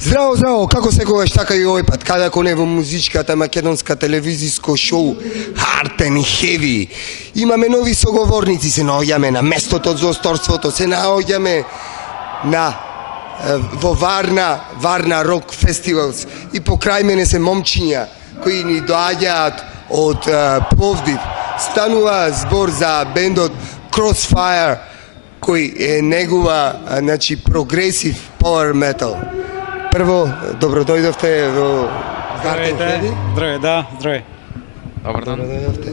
Здраво, здраво, како секогаш така и овој пат, кадако не во музичката македонска телевизиско шоу Hard and Heavy. Имаме нови соговорници, се наоѓаме на местото за осторството, се наоѓаме во Варна Рок Фестивалс и покрај мене се момчиња кои ни доаѓаат од Пловдив. Станува збор за бендот Crossfire, кој е негова, прогресив power metal. Прво, добро дојдовте во Здравейте. Здравей, да, здравей. Добар ден. Добро дојдовте.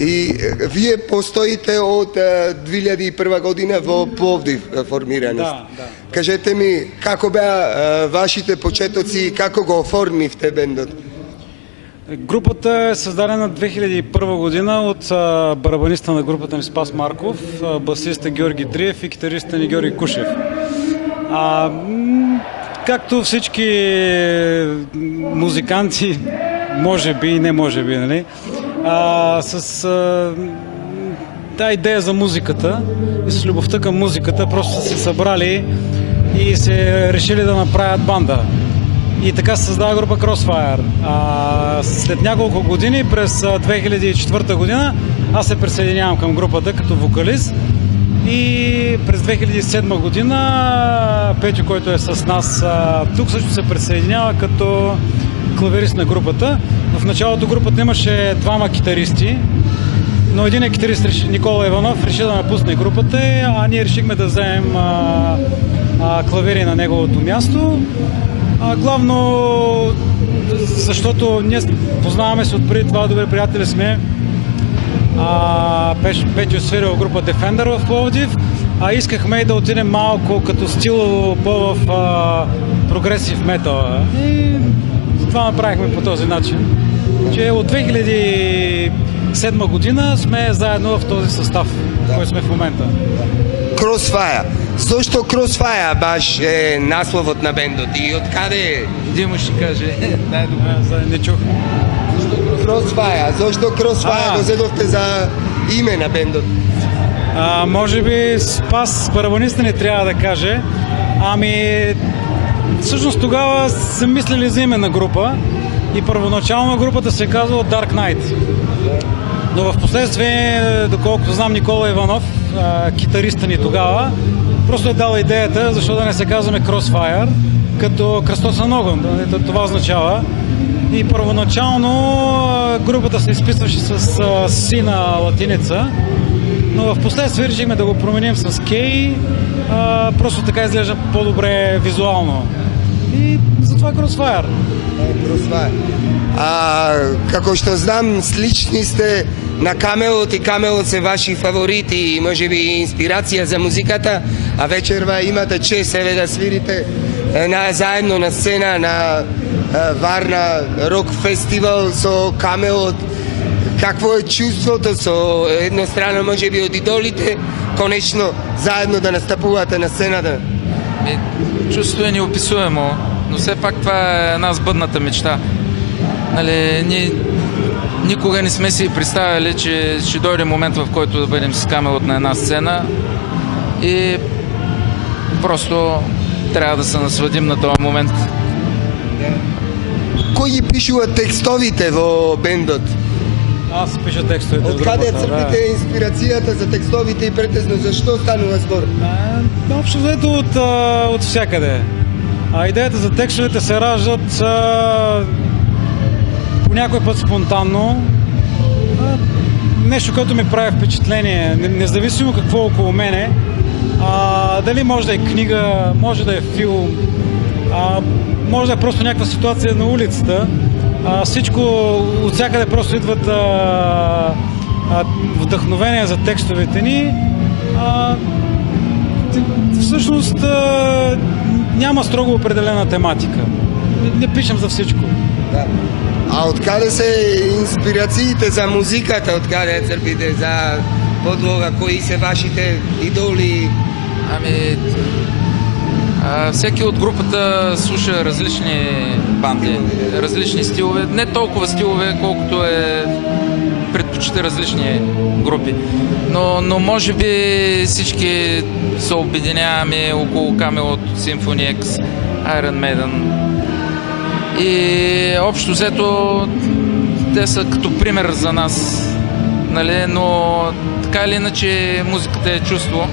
И вие постоите од 2001 година во Пловдив формирани. Да. Кажете ми, како беа вашите почетоци и како го оформивте бендот? Групата е създадена 2001 година от барабаниста на групата ни Спас Марков, басиста Георги Дриев и китариста ни Георги Кушев. Както всички музиканти, може би и не може би, нали? С тази идея за музиката и с любовта към музиката просто са се събрали и се решили да направят банда. И така се създава група Crossfire. След няколко години, през 2004 година, аз се присъединявам към групата като вокалист. И през 2007 година Петю, който е с нас тук, също се присъединява като клавирист на групата. В началото групата имаше двама китаристи, но един е китарист Никола Иванов реши да напусне групата, а ние решихме да вземем клавири на неговото място. Главно защото ние познаваме се от преди това, добре приятели сме. Петю е свирил група Defender в Пловдив, искахме и да отидем малко като стил по-в прогресив метал. И това направихме по този начин. Че от 2007 година сме заедно в този състав, който сме в момента. Crossfire. Зошто Crossfire баш е насловот на бендот и откаде? Димо ще каже. Не чух. Зошто Crossfire го зедовте за име на бендот? Може би Спас, барабаниста, не трябва да каже. Всъщност тогава са мислили за име на група и първоначално групата се казва Dark Knight. Но в последствие, доколкото знам, Никола Иванов, китариста ни тогава, просто е дал идеята, защо да не се казваме Crossfire, като кръстосен огън. Това означава. И първоначално групата се изписваше с си на латиница, но в последствие решихме да го променим с Кей, просто така изглежда по-добре визуално. И затова Crossfire. Како што знам, слични сте на Камелот и Камелот се ваши фаворити и може би инспирација за музиката, а вечерва имате чест да свирите заедно на сцена на Варна Рок Фестивал со Камелот. Какво е чувството со едностранно може би од идолите, конечно заедно да настапувате на сцената? Чувството е неописуемо, но все пак това е една сбъдната мечта. Ние никога не сме си представили, че ще дойде момент, в който да бъдем с Камелот на една сцена и просто трябва да се насладим на този момент. Кој ги пишува текстовите во бендот? Аз пиша текстовете. Откаде црпите инспирацијата за текстовите и претезно зашто станува збор? Общо взето от всякъде. Идеята за текстовете се раждат по някой път спонтанно. Нещо, което ми прави впечатление, независимо какво около мене. Дали може да е книга, може да е филм, може да е просто някаква ситуация на улицата. Всичко от всякъде просто идват вдъхновения за текстовете ни. Всъщност няма строго определена тематика. Не пишем за всичко. Да. Откаде се инспирациите за музиката? Откаде църпите за подлога? Кои са вашите идоли? Всеки от групата слуша различни банди, различни стилове. Не толкова стилове, колкото предпочита различни групи. Но може би всички се обединяваме около Камелот, Symphony X. Iron Maiden. И общо взето те са като пример за нас, нали? Но така или иначе музиката е чувство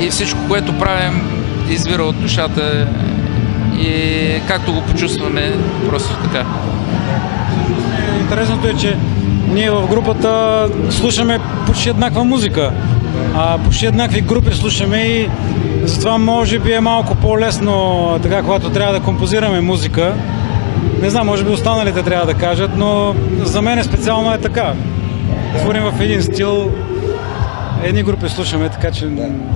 и всичко, което правим, извира от душата и както го почувстваме, просто така. Интересното е, че ние в групата слушаме почти еднаква музика, почти еднакви групи слушаме и затова може би е малко по-лесно така, когато трябва да композираме музика. Не знам, може би останалите трябва да кажат, но за мен специално е така. Творим в един стил, едни групи слушаме, така че...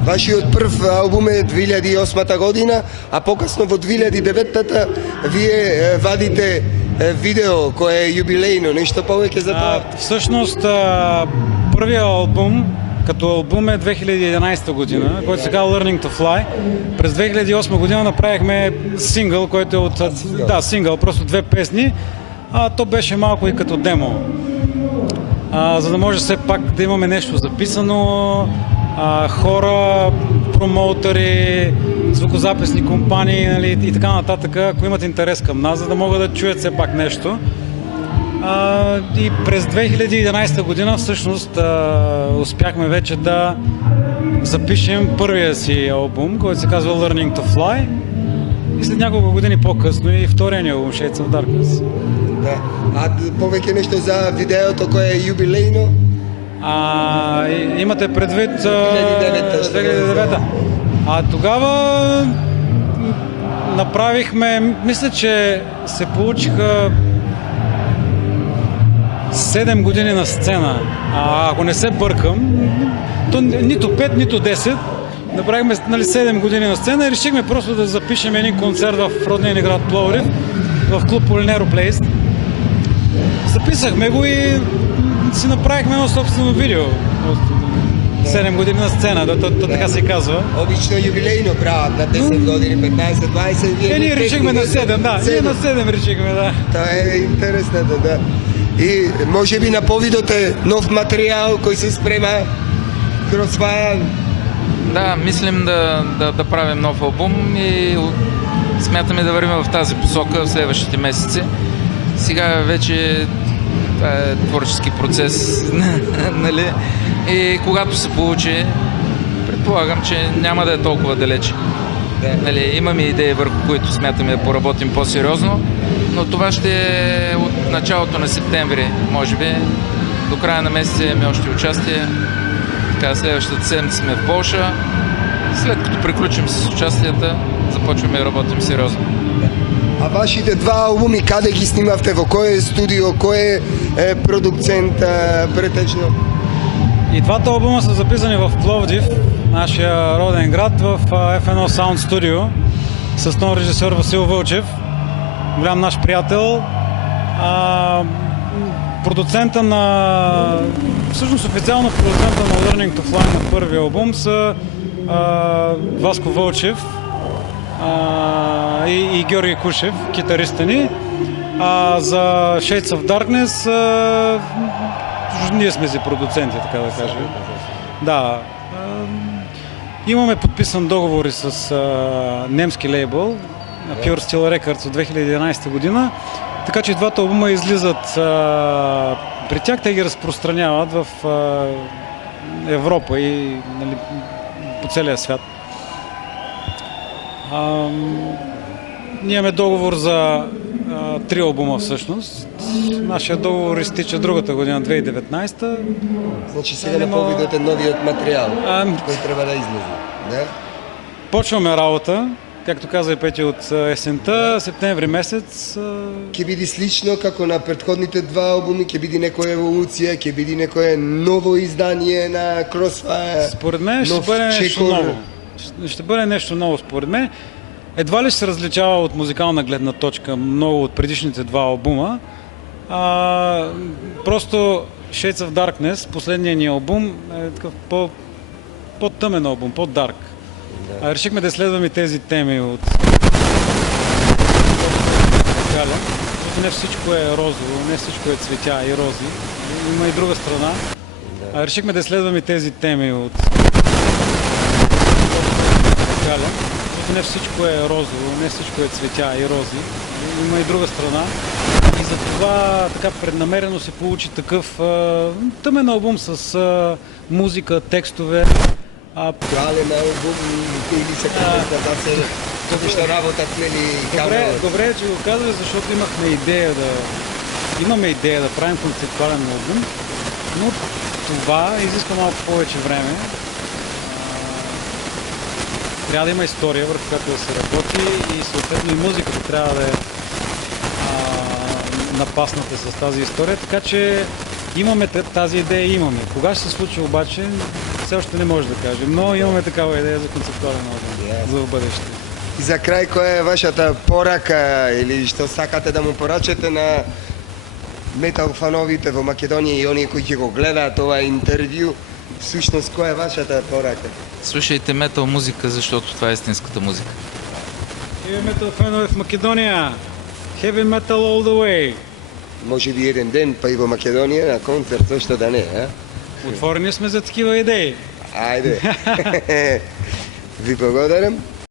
Вашият първ албум е 2008 година, а по-късно в 2009 вие вадите видео, кое е юбилейно. Нещо повече за това? Всъщност, първият албум, като албум е 2011 година, който се казва Learning to Fly. През 2008 година направихме сингъл, който е от... Да, сингъл, просто 2 песни. То беше малко и като демо. За да може все пак да имаме нещо записано, хора, промоутери, звукозаписни компании, нали, и така нататък, ако имат интерес към нас, за да могат да чуят все пак нещо. И през 2011 година всъщност успяхме вече да запишем първия си албум, който се казва Learning to Fly. И след няколко години по-късно и втория ни албум Shades of Darkness. Да. Повече нещо за видеото, кое е юбилейно? Имате предвид 2009. Тогава направихме, мисля, че се получиха 7 години на сцена. Ако не се бъркам, то нито 5, нито 10. Направихме 7 години на сцена и решихме просто да запишем един концерт в родния ни град Пловдив, в клуб Полинеро Плейс. Записахме го и си направихме едно собствено видео. 7 години на сцена, то така се казва. Обично юбилейно правят на 10 години, 15, 20. Ние решихме на 7, да. Ние на 7 решихме, да. Това е интересното, да. И може би наповидате нов материал, който се спрема Crossfire. Да, мислим да правим нов албум и смятаме да вървим в тази посока в следващите месеци. Сега вече това е творчески процес, нали? И когато се получи, предполагам, че няма да е толкова далече. Нали, имаме идеи, върху които смятаме да поработим по-сериозно, но това ще е от началото на септември, може би. До края на месеца имаме още участие. Така, следващата седмица сме в Полша. След като приключим с участията, започваме да работим сериозно. А вашите два албуми, къде ги снимавте? Во кое студио, кой е продуцент претечно? И двата албума са записани в Пловдив, нашия роден град, в F1 Sound Studio с тон режисьор Васил Вълчев, голям наш приятел. Продуцента на... Всъщност официално продуцента на Learning to Fly на първия албум са Васко Вълчев и Георги Кушев, китариста ни. За Shades of Darkness ние сме си продуценти, така да кажем. Да. Имаме подписан договори с немски лейбъл Pure Steel Records от 2011 година, така че двата албума излизат при тях, те ги разпространяват в Европа и, нали, по целия свят. Ние имаме договор за 3 албума всъщност. Нашия договор изтича другата година, 2019. Значи сега наповидате новият материал, който трябва да излезе. Да? Почваме работа, както каза и Петя, от есента, септември месец. Ке биде слично како на предходните два албуми, ке биде некоја еволюција, ке биде некое ново издание на Crossfire. Според мен ще бъде нещо ново. Ще бъде нещо ново, според мен. Едва ли ще се различава от музикална гледна точка много от предишните два албума. Просто Shades of Darkness, последният ни албум, е такъв по-тъмен албум, по-дарк. Да. Решихме да следваме тези теми от не всичко е розово, не всичко е цветя и рози. Има и друга страна. Да. Решихме да следваме тези теми от защото не всичко е розово, не всичко е цветя и рози. Има и друга страна. И затова така преднамерено се получи такъв тъмен албум с музика, текстове. Актуален албум или се казва да се ще работят Добре, че го казваш, защото имаме идея да правим концептуален албум, но това изисква малко повече време. Трябва да има история, върху която да се работи и съответно и музиката трябва да е напасната с тази история, така че имаме тази идея, имаме. Кога ще се случи обаче, все още не може да кажем, но имаме такава идея за концептуален албум за бъдеще. И за край, коя е вашата порака или що сакате да му порачете на метал фановите во Македонија и оние кои ќе го гледаат ова интервју? Всушност, која е вашата порака? Слушайте метал музика, защото това е истинската музика. Heavy metal фенове в Македония! Heavy metal all the way! Може би еден ден, па и во Македонија на концерт, зашто да не, а? Отворени сме за такива идеи. Ајде. Ви благодарам.